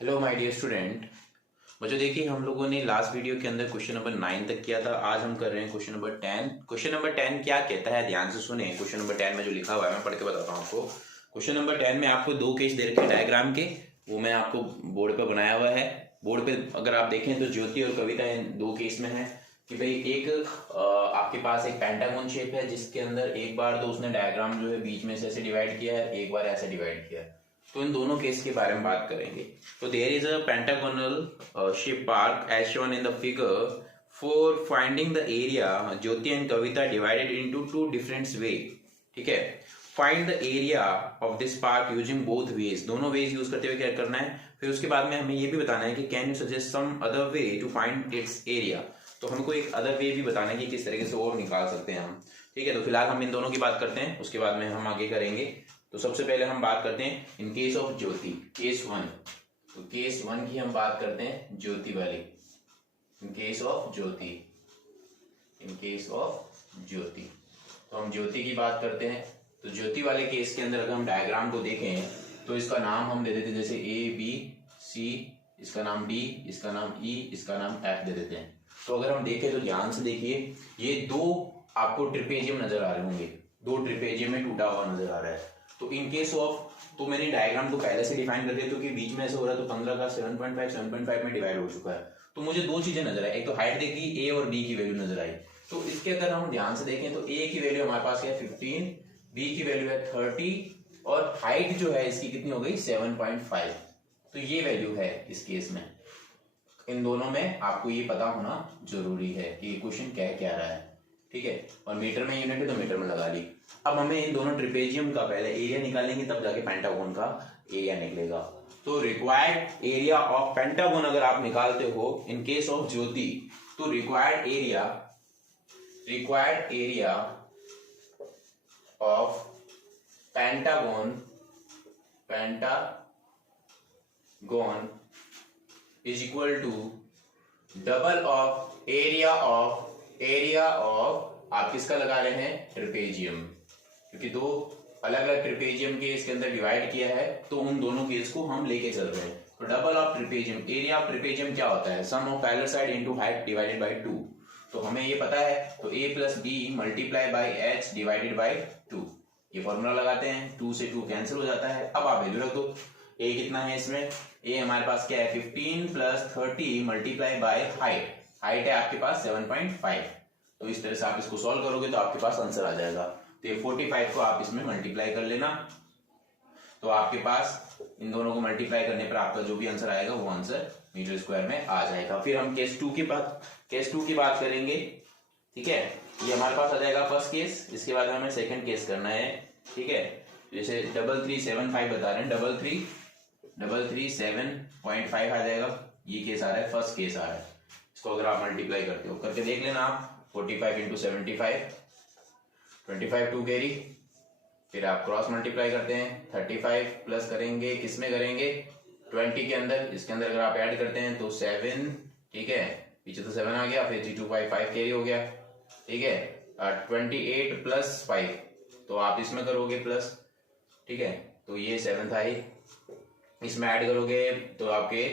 Hello my dear student. मुझे देखिए, हम लोगों ने लास्ट वीडियो के अंदर क्वेश्चन नंबर 9 तक किया था। आज हम कर रहे हैं क्वेश्चन नंबर 10। क्वेश्चन नंबर 10 क्या कहता है, ध्यान से सुने। क्वेश्चन नंबर 10 में जो लिखा हुआ है मैं पढ़ के बताता हूँ आपको। क्वेश्चन नंबर 10 में आपको दो केस दे रखे हैं डायग्राम के, वो मैं आपको बोर्ड पे बनाया हुआ है। बोर्ड पे अगर आप देखें तो ज्योति और कविता इन दो केस में है कि भाई एक आपके पास एक पेंटागन शेप है जिसके अंदर एक बार तो उसने डायग्राम जो है बीच में से ऐसे डिवाइड किया है, एक बार ऐसे डिवाइड किया है। तो इन दोनों केस के बारे में बात करेंगे। तो there is a pentagonal shape park as shown in the figure. For finding the area, Jyoti and Kavita divided into two different way. ठीक है, find the area of this park using both ways. दोनों ways use करते हुए क्या करना है। फिर उसके बाद में हमें ये भी बताना है कि can you suggest some other way to find its area. तो हमको एक अदर वे भी बताना है कि किस तरीके से और निकाल सकते हैं हम। ठीक है, तो फिलहाल हम इन दोनों की बात करते हैं, उसके बाद में हम आगे करेंगे। तो सबसे पहले हम बात करते हैं इन केस ऑफ ज्योति, केस 1। तो केस 1 की हम बात करते हैं ज्योति वाली। In case of Jyoti, in case of Jyoti, तो हम ज्योति की बात करते हैं। तो ज्योति वाले केस के अंदर अगर हम डायग्राम को देखें तो इसका नाम हम दे देते हैं जैसे ए बी सी, इसका नाम डी, इसका नाम ई, इसका नाम एफ दे देते हैं। तो अगर हम देखें तो ध्यान से देखिए, ये दो आपको ट्रिपेजियम नजर आ रहे होंगे, दो ट्रिपेजियम में टूटा हुआ नजर आ रहा है। तो इन केस ऑफ, तो मैंने डायग्राम को पहले से डिफाइन कर दिया क्योंकि बीच में ऐसे हो रहा है, तो 15 का 7.5 में डिवाइड हो चुका है। तो मुझे दो चीजें नजर आई, एक तो हाइट देखी, ए और बी की वैल्यू नजर आई। तो इसके अगर हम ध्यान से देखें तो ए की वैल्यू हमारे पास है 15, बी की वैल्यू है 30 और हाइट जो है इसकी कितनी हो गई 7.5। तो ये वैल्यू है इस केस में। इन दोनों में आपको ये पता होना जरूरी है कि ये क्वेश्चन कह क्या रहा है। ठीक है, और मीटर में यूनिट है तो मीटर में लगा ली। अब हमें इन दोनों ट्रिपेजियम का पहले एरिया निकालेंगे, तब जाके पेंटागन का एरिया निकलेगा। तो रिक्वायर्ड एरिया ऑफ पेंटागन अगर आप निकालते हो इन केस ऑफ ज्योति, तो required area of pentagon is equal to double of area of आप किसका लगा रहे हैं, ट्रिपेजियम, क्योंकि दो अलग अलग ट्रिपेजियम के इसके अंदर डिवाइड किया है, तो उन दोनों केस को हम लेके चल रहे हैं। तो double of trapezium, area of trapezium क्या होता है, sum of parallel side into height divided by 2। तो हमें ये पता है, तो a plus B multiply by H divided by 2। ये फॉर्मूला लगाते हैं, 2 से 2 कैंसिल हो जाता है। अब आप वैल्यू रख दो, a कितना है इसमें, a हमारे पास क्या है 15 प्लस 30 मल्टीप्लाई बाय हाइट है आपके पास 7.5। तो इस तरह से आप इसको सॉल्व करोगे तो आपके पास आंसर आ जाएगा। तो ये 45 को आप इसमें मल्टीप्लाई कर लेना, तो आपके पास इन दोनों को मल्टीप्लाई करने पर आपका जो भी आंसर आएगा वो आंसर मीटर स्क्वायर में आ जाएगा। फिर हम केस 2 की बात करेंगे। ठीक है, ये हमारे पास आ जाएगा फर्स्ट केस, इसके बाद हमें सेकंड केस करना है। ठीक है, जैसे 3375 बता रहे हैं, 337.5 आ जाएगा, ये केस आ रहा है, फर्स्ट केस आ रहा है। इसको अगर आप मल्टीप्लाई करते हो, करके देख लेना आप, 45 इंटू 75, 25 2 कैरी, फिर आप क्रॉस मल्टीप्लाई करते हैं, 35 प्लस करेंगे, किसमें करेंगे 20 के अंदर, इसके अंदर अगर आप ऐड करते हैं तो 7, ठीक है, पीछे तो 7 आ गया, फिर 325 कैरी हो गया। ठीक है, 28 प्लस 5, तो आप इसमें करोगे प्लस, ठीक है, तो ये 7 था ही, इसमें ऐड करोगे तो आपके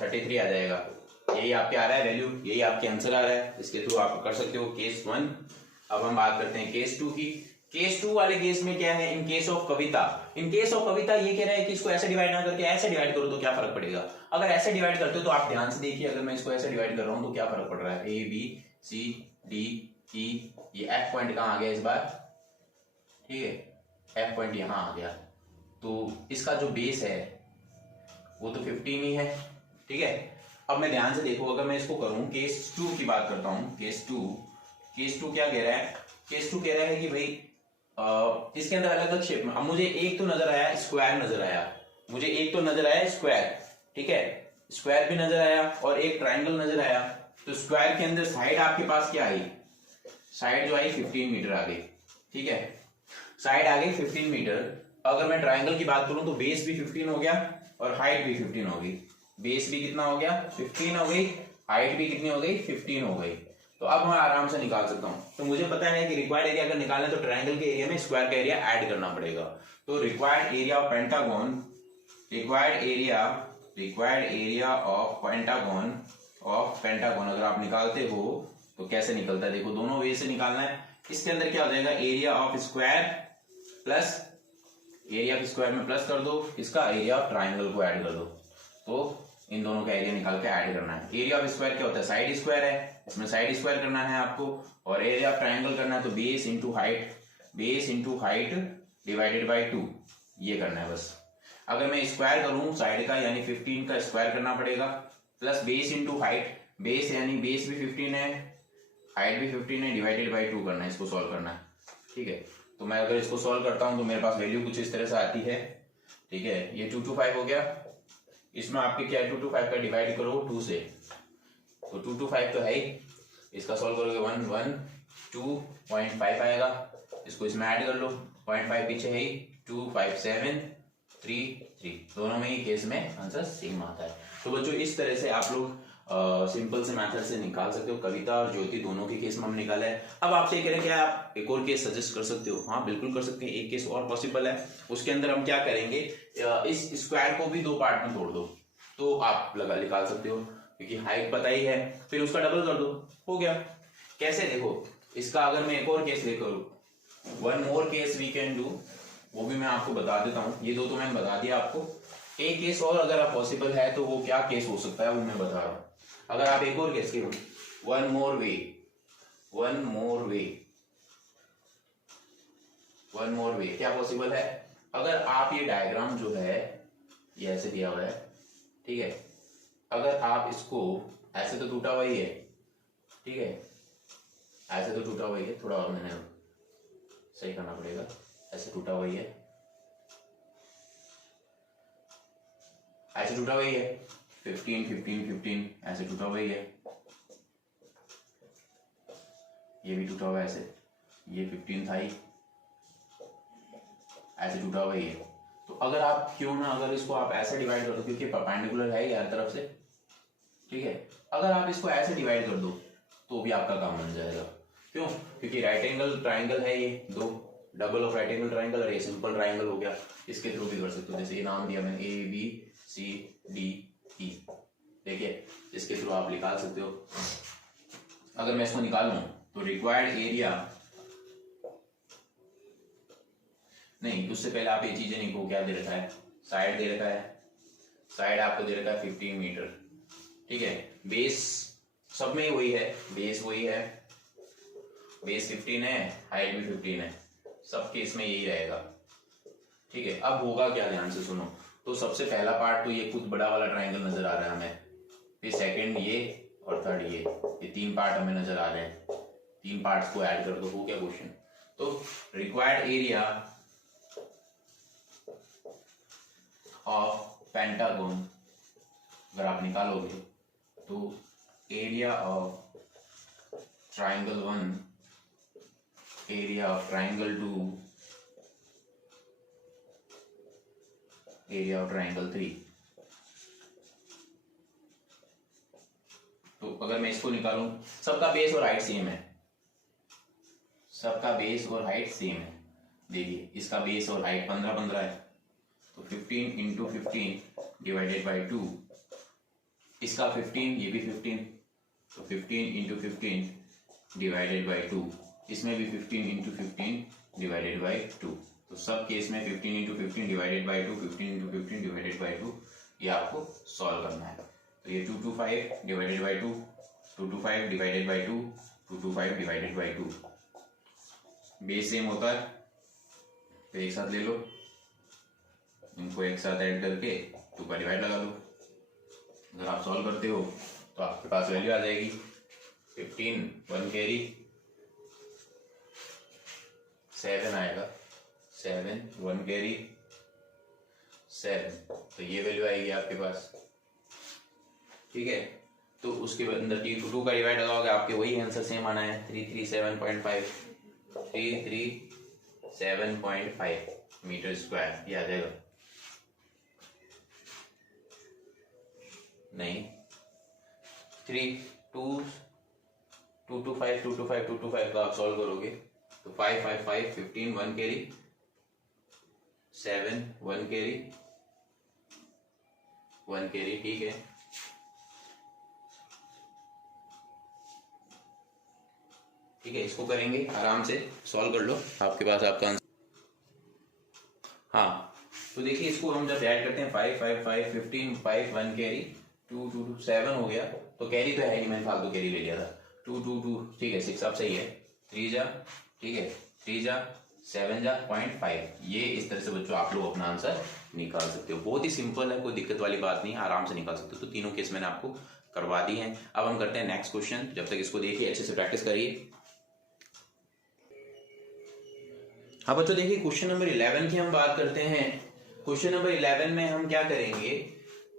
33 आ जाएगा। यही आपके आ रहा है वैल्यू, यही आपके आंसर आ रहा है, इसके थ्रू आप कर सकते हो केस 1। अब हम बात करते हैं केस 2 की। केस 2 वाले केस में क्या है, इन केस ऑफ कविता, ये कह रहा है कि इसको ऐसे डिवाइड ना करके ऐसे डिवाइड करो तो क्या फर्क पड़ेगा। अगर ऐसे डिवाइड करते हो तो आप ध्यान से देखिए, अगर मैं इसको ऐसे डिवाइड कर रहा हूं तो क्या फर्क पड़ रहा है, A B C D E, ये एफ पॉइंट कहां आ गया इस बार, ठीक है, एफ पॉइंट यहां आ गया, तो इसका जो बेस है वो तो 15 ही है। ठीक है, अब मैं ध्यान से देखो, अगर मैं इसको करूं, केस 2 की बात करता हूं, केस 2 क्या कह रहा है, केस 2 कह रहा है कि भाई इसके अंदर अलग अलग शेप में, अब मुझे एक तो नजर आया स्क्वायर नजर आया, स्क्वायर, ठीक है, स्क्वायर भी नजर आया और एक ट्राइंगल नजर आया। तो स्क्वायर के अंदर साइड आपके पास क्या आई, साइड जो आई 15 मीटर आ गई। ठीक है, साइड आ गई 15 मीटर। अगर मैं ट्राइंगल की बात करूं तो बेस भी 15 हो गया और हाइट भी 15 हो गई। बेस भी कितना हो गया 15 हो गई, हाइट भी कितनी हो गई 15 हो गई। तो अब मैं आराम से निकाल सकता हूं। तो मुझे पता है कि रिक्वायर्ड एरिया अगर निकालना है तो ट्रायंगल के एरिया में स्क्वायर का एरिया ऐड करना पड़ेगा। तो required area of pentagon required area of pentagon अगर आप निकालते हो तो कैसे निकलता है, देखो दोनों वे से निकालना है। इसके अंदर क्या हो जाएगा, area of square plus area of square में प्लस कर दो, इसका एरिया ऑफ ट्राइंगल को ऐड कर दो, तो इन दोनों का एरिया निकाल के ऐड करना है। एरिया ऑफ स्क्वायर क्या होता है, साइड स्क्वायर है, इसमें साइड स्क्वायर करना है आपको, और एरिया ऑफ ट्राइंगल करना है तो base into height divided by 2, ये करना है बस। अगर मैं स्क्वायर करूं साइड का यानी 15 का स्क्वायर करना पड़ेगा, plus base into height, base यानी बेस भी 15 है, हाइट भी 15 है, डिवाइडेड बाई 2 करना है, इसको सॉल्व करना है। ठीक है, तो मैं अगर इसको सॉल्व करता हूं तो मेरे पास वैल्यू कुछ इस तरह से आती है। ठीक है, ये 225 हो गया, इसमें आपके क्या है 225 का डिवाइड करो 2 से, तो 225 तो है ही, इसका सॉल्व करोगे 112.5 आएगा, इसको इसमें ऐड कर लो, 0.5 पीछे है ही, 25733, दोनों में ही केस में आंसर सेम आता है। तो बच्चों इस तरह से आप लोग सिंपल से मेथड से निकाल सकते हो, कविता और ज्योति दोनों के केस में हम निकाला है। अब आपसे ये कह रहे हैं कि आप एक और केस सजेस्ट कर सकते हो, हाँ बिल्कुल कर सकते हैं, एक केस और पॉसिबल है। उसके अंदर हम क्या करेंगे, इस स्क्वायर को भी 2 पार्ट में तोड़ दो, तो आप निकाल सकते हो, क्योंकि हाइट पता ही है, फिर उसका डबल कर दो, हो गया। कैसे, देखो इसका अगर मैं एक और केस लेकर, one more case we can do, वो भी मैं आपको बता देता हूँ, ये 2 तो मैंने बता दिया आपको, एक केस और अगर आप पॉसिबल है तो वो क्या केस हो सकता है वो मैं बता रहा हूँ। अगर आप एक और केस के वन मोर वे क्या पॉसिबल है, अगर आप ये डायग्राम जो है ये ऐसे दिया हुआ है, ठीक है, अगर आप इसको ऐसे तो टूटा हुआ ही है, ठीक है, ऐसे तो टूटा हुआ ही है, थोड़ा और मैंने सही करना पड़ेगा, ऐसे टूटा हुआ ही है, ऐसे टूटा हुआ ही है, 15 ऐसे टूटा हुआ ही है, ये भी टूटा हुआ है ऐसे, ये 15 था ही, ऐसे टूटा हुआ ही है। तो अगर आप क्यों ना अगर इसको आप ऐसे डिवाइड कर दो, क्योंकि परपेंडिकुलर है ये हर तरफ से, ठीक है, अगर आप इसको ऐसे डिवाइड कर दो तो भी आपका काम बन जाएगा। क्यों, क्योंकि राइट एंगल ट्राइंगल है ये, 2 double of right angle triangle, और ये सिंपल ट्राइंगल हो गया, इसके थ्रू भी कर सकते हो, जैसे ये नाम दिया मैंने ABCDE, देखिए इसके थ्रू आप निकाल सकते हो। अगर मैं इसको निकालूं तो रिक्वायर्ड एरिया, नहीं उससे पहले आप ये चीजें लिखो, क्या दे रखा है, साइड दे रखा है, साइड आपको दे रखा है 15 मीटर, ठीक है, बेस सब में वही है, बेस वही है, बेस 15 है, हाइट भी 15 है, सब केस में यही रहेगा। ठीक है, अब होगा क्या, ध्यान से सुनो। तो सबसे पहला पार्ट तो ये कुछ बड़ा वाला ट्राइंगल नजर आ रहा है हमें, फिर सेकंड ये और थर्ड ये 3 पार्ट हमें नजर आ रहे हैं, 3 पार्ट्स को ऐड कर दो, हो क्या क्वेश्चन। तो रिक्वायर्ड एरिया ऑफ पेंटागन अगर आप निकालोगे तो area of triangle 1, area of triangle 2, area of triangle 3। तो अगर मैं इसको निकालूं, सबका बेस और हाइट सेम है, सबका बेस और हाइट सेम है, देखिए इसका बेस और हाइट 15 है, तो 15 इंटू 15 डिवाइडेड बाई 2, इसका 15, ये भी 15, तो 15 इंटू 15 डिवाइडेड बाई 2, इसमें भी 15 इंटू 15 डिवाइडेड बाई 2, तो सब केस में 15 into 15 divided by 2, 15 into 15 divided by 2, ये आपको सॉल्व करना है। तो ये 225 divided by 2, 225 divided by 2, 225 divided by 2, base same होता है, तो एक साथ ले लो, इनको एक साथ ऐड करके 2 का डिवाइड लगा लो, अगर आप सॉल्व करते हो तो आपके पास वैल्यू आ जाएगी 15, 1 कैरी 7 आएगा, 7 1 कैरी 7, तो ये वैल्यू आएगी आपके पास। ठीक है, तो उसके अंदर 2 का डिवाइड लगाओगे, आपके वही आंसर सेम आना है, 337.5, 337.5 मीटर स्क्वायर, ये आ जाएगा। नहीं 225 का आप सॉल्व करोगे तो 5 5 5 15 1 कैरी 7 1 कैरी 1 कैरी, ठीक है। ठीक है, इसको करेंगे आराम से, सॉल्व कर लो, आपके पास आपका आंसर। हाँ, तो देखिए इसको हम जब ऐड करते हैं 5 5 5 15 5 1 कैरी 2 2 2 7 हो गया, तो कैरी तो है नहीं, मैंने फालतू कैरी ले लिया था। 2 2 2 ठीक है, 6 अब सही है। 3 जा, ठीक है, 3 जा 7 जा 0.5। ये इस तरह से बच्चों आप लोग अपना आंसर निकाल सकते हो, बहुत ही सिंपल है, कोई दिक्कत वाली बात नहीं, आराम से निकाल सकते हो। तो तीनों केस मैंने आपको करवा दी है। अब हम करते हैं नेक्स्ट क्वेश्चन, जब तक इसको देखिए अच्छे से प्रैक्टिस करिए। हाँ बच्चों देखिए क्वेश्चन नंबर 11 की हम बात करते हैं। क्वेश्चन नंबर 11 में हम क्या करेंगे,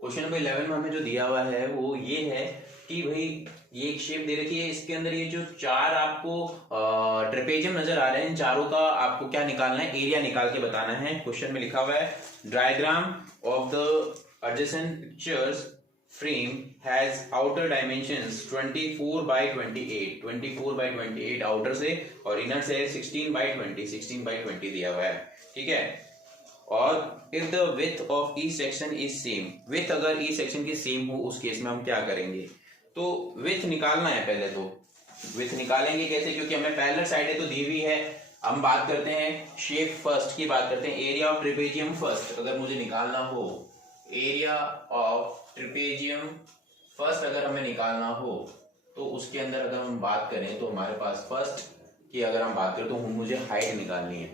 क्वेश्चन नंबर 11 में हमें जो दिया हुआ है वो ये है कि भाई ये एक शेप दे रखी है, इसके अंदर ये जो चार आपको ट्रेपेजियम नजर आ रहे हैं, चारों का आपको क्या निकालना है, एरिया निकाल के बताना है। क्वेश्चन में लिखा हुआ है diagram of the adjacent pictures frame has outer dimensions 24 by 28, 24 by 28 outer से, और inner से 16 by 20, 16 by 20 दिया हुआ है, ठीक है। और if the width of each section is same, width अगर each section की सेम हो उस केस में हम क्या करेंगे, तो width निकालना है। पहले तो width निकालेंगे कैसे, क्योंकि हमें पैरेलल साइडें तो दी हुई है। हम बात करते हैं शेप फर्स्ट की, बात करते हैं एरिया ऑफ ट्रेपेजियम फर्स्ट। अगर मुझे निकालना हो एरिया ऑफ ट्रेपेजियम फर्स्ट, अगर हमें निकालना हो तो उसके अंदर अगर हम बात करें तो हमारे पास फर्स्ट की अगर हम बात करें तो मुझे हाइट निकालनी है।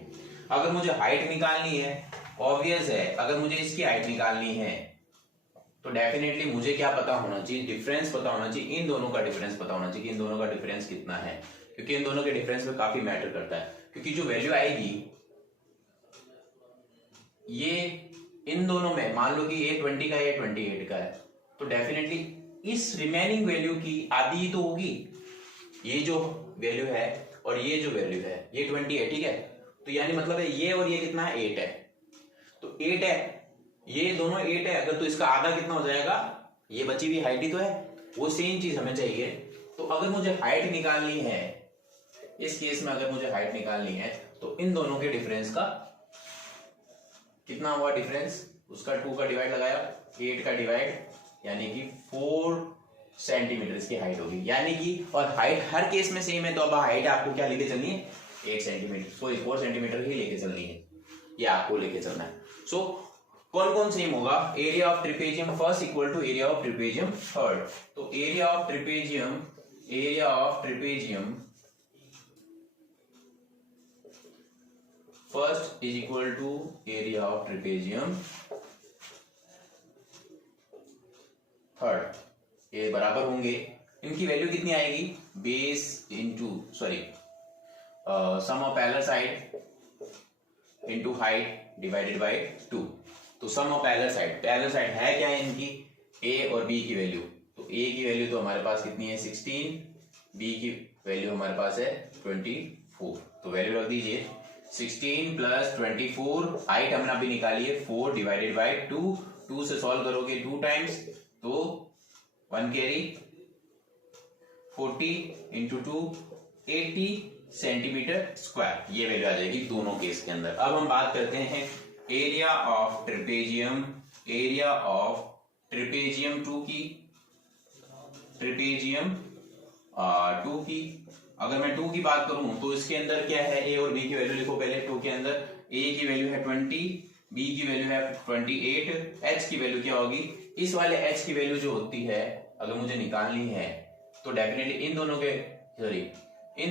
अगर मुझे हाइट निकालनी है, ऑब्वियस है, अगर मुझे इसकी हाइट निकालनी है तो डेफिनेटली मुझे क्या पता होना चाहिए, डिफरेंस पता होना चाहिए, इन दोनों का डिफरेंस पता होना चाहिए कि इन दोनों का डिफरेंस कितना है, क्योंकि इन दोनों के डिफरेंस में काफी मैटर करता है। क्योंकि जो वैल्यू आएगी ये इन दोनों में, मान लो कि ये 20 का है, ये 28 का है, तो डेफिनेटली इस रिमेनिंग वैल्यू की आधी ही तो होगी। ये जो वैल्यू है और ये जो वैल्यू है ये 20 है, ठीक है, तो यानी मतलब है ये और ये कितना है, 8 है, तो 8 है, ये दोनों 8 है, अगर तो इसका आधा कितना हो जाएगा, ये बची हुई हाइट ही तो है, वो सेम चीज हमें चाहिए। तो अगर मुझे हाइट निकालनी है, इस केस में अगर मुझे हाइट निकालनी है तो इन दोनों के डिफरेंस का कितना हुआ डिफरेंस, उसका 2 का डिवाइड लगाया, 8 का डिवाइड, यानी कि 4 सेंटीमीटर इसकी हाइट होगी, यानी कि, और हाइट हर केस में सेम है, तो अब हाइट आपको क्या लेके चलनी है, 8 सेंटीमीटर, सॉरी 4 सेंटीमीटर ही लेके चलनी है, ये आपको लेके चलना है। सो कौन कौन सेम होगा, area of trapezium first equal to area of trapezium third. तो area of trapezium first is equal to area of trapezium third, ये बराबर होंगे। इनकी वैल्यू कितनी आएगी, base into sum of parallel side into height divided by 2। तो सम of parallel side है क्या है इनकी, ए और बी की वैल्यू, तो ए की वैल्यू तो हमारे पास कितनी है 16, बी की वैल्यू हमारे पास है 24, तो वैल्यू रख दीजिए 16 प्लस 24, हाइट हमने अभी निकाली है 4 डिवाइडेड बाय 2, 2 से सॉल्व करोगे 2 टाइम्स, तो 1 कैरी 40 इंटू 2 80 सेंटीमीटर स्क्वायर, ये वैल्यू आ जाएगी दोनों केस के अंदर। अब हम बात करते हैं एरिया ऑफ ट्रेपेजियम 2 की, ट्रेपेजियम 2 की, अगर मैं 2 की बात करूं तो इसके अंदर क्या है, ए और बी की वैल्यू लिखो पहले। 2 के अंदर ए की वैल्यू है 20, बी की वैल्यू है 28, एच की वैल्यू क्या होगी, इस वाले एच की वैल्यू जो होती है अगर मुझे निकालनी है तो डेफिनेटली इन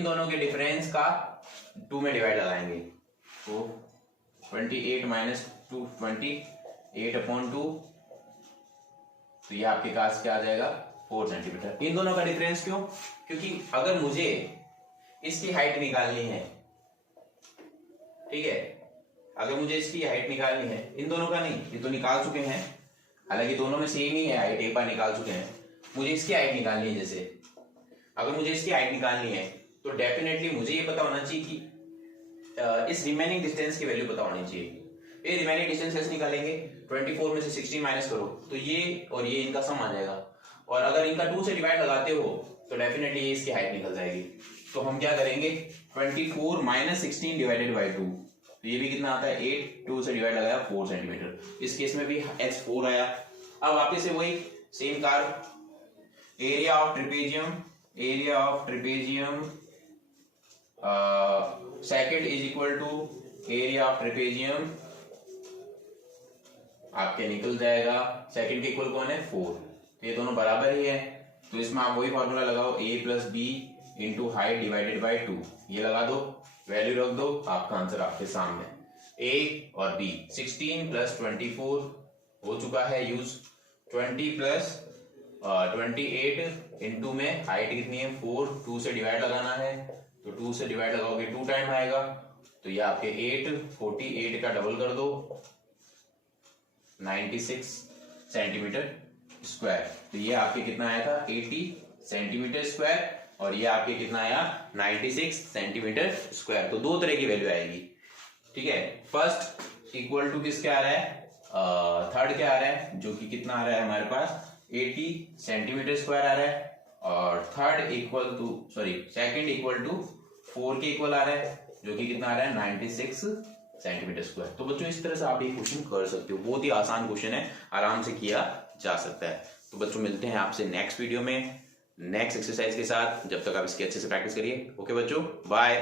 दोनों के डिफरेंस का 2 में डिवाइड लगाएंगे, तो 28 माइनस 2 28/2, तो ये आपके पास क्या आ जाएगा 4 सेंटीमीटर। इन दोनों का डिफरेंस क्यों, क्योंकि अगर मुझे इसकी हाइट निकालनी है, ठीक है, अगर मुझे इसकी हाइट निकालनी है, इन दोनों का नहीं, ये तो निकाल चुके हैं, हालांकि दोनों में सेम ही है हाइट, एक बार निकाल चुके हैं, मुझे इसकी हाइट निकालनी है। जैसे अगर मुझे इसकी हाइट निकालनी है तो डेफिनेटली मुझे ये पता होना चाहिए कि इस रिमेनिंग डिस्टेंस की वैल्यू पता होनी चाहिए। ये रिमेनिंग डिस्टेंस कैसे निकालेंगे, 24 में से 16 माइनस करो तो ये और ये इनका सम आ जाएगा, और अगर इनका 2 से डिवाइड लगाते हो तो डेफिनेटली ये इसकी हाइट निकल जाएगी। तो हम क्या करेंगे 24 माइनस 16 डिवाइडेड बाई 2, तो ये भी कितना आता है 8, 2 से डिवाइड लगाया 4 सेंटीमीटर। इस केस में भी h 4 आया, अब वापस से वही same curve, area of trapezium second is equal to area of trapezium, आपके निकल जाएगा सेकंड के इक्वल कौन है 4, तो ये दोनों बराबर ही है, तो इसमें आप वही फॉर्मूला लगाओ a plus B into height divided by 2, ये लगा दो, वैल्यू रख दो, आपका आंसर आपके सामने a और b। 16 प्लस 24 हो चुका है यूज, 20 प्लस 28 इंटू में हाइट कितनी है 4, 2 से डिवाइड लगाना है, तो 2 से डिवाइड लगाओगे 2 टाइम आएगा, तो ये आपके 8, 48 का डबल कर दो 96 सेंटीमीटर स्क्वायर, तो ये आपके कितना आया था 80 सेंटीमीटर स्क्वायर, और ये आपके कितना आया 96 सेंटीमीटर स्क्वायर। तो दो तरह की वैल्यू आएगी, ठीक है। फर्स्ट इक्वल टू किसके आ रहा है, थर्ड क्या आ रहा है, जो कि कितना आ रहा है हमारे पास 80 सेंटीमीटर स्क्वायर आ रहा है, और third equal to second equal to 4 के इक्वल आ रहा है, जो कि कितना आ रहा है 96 सेंटीमीटर स्क्वायर। तो बच्चों इस तरह से आप ये क्वेश्चन कर सकते हो, बहुत ही आसान क्वेश्चन है, आराम से किया जा सकता है। तो बच्चों मिलते हैं आपसे नेक्स्ट वीडियो में नेक्स्ट एक्सरसाइज के साथ, जब तक आप इसकी अच्छे से प्रैक्टिस करिए। ओके बच्चों, बाय।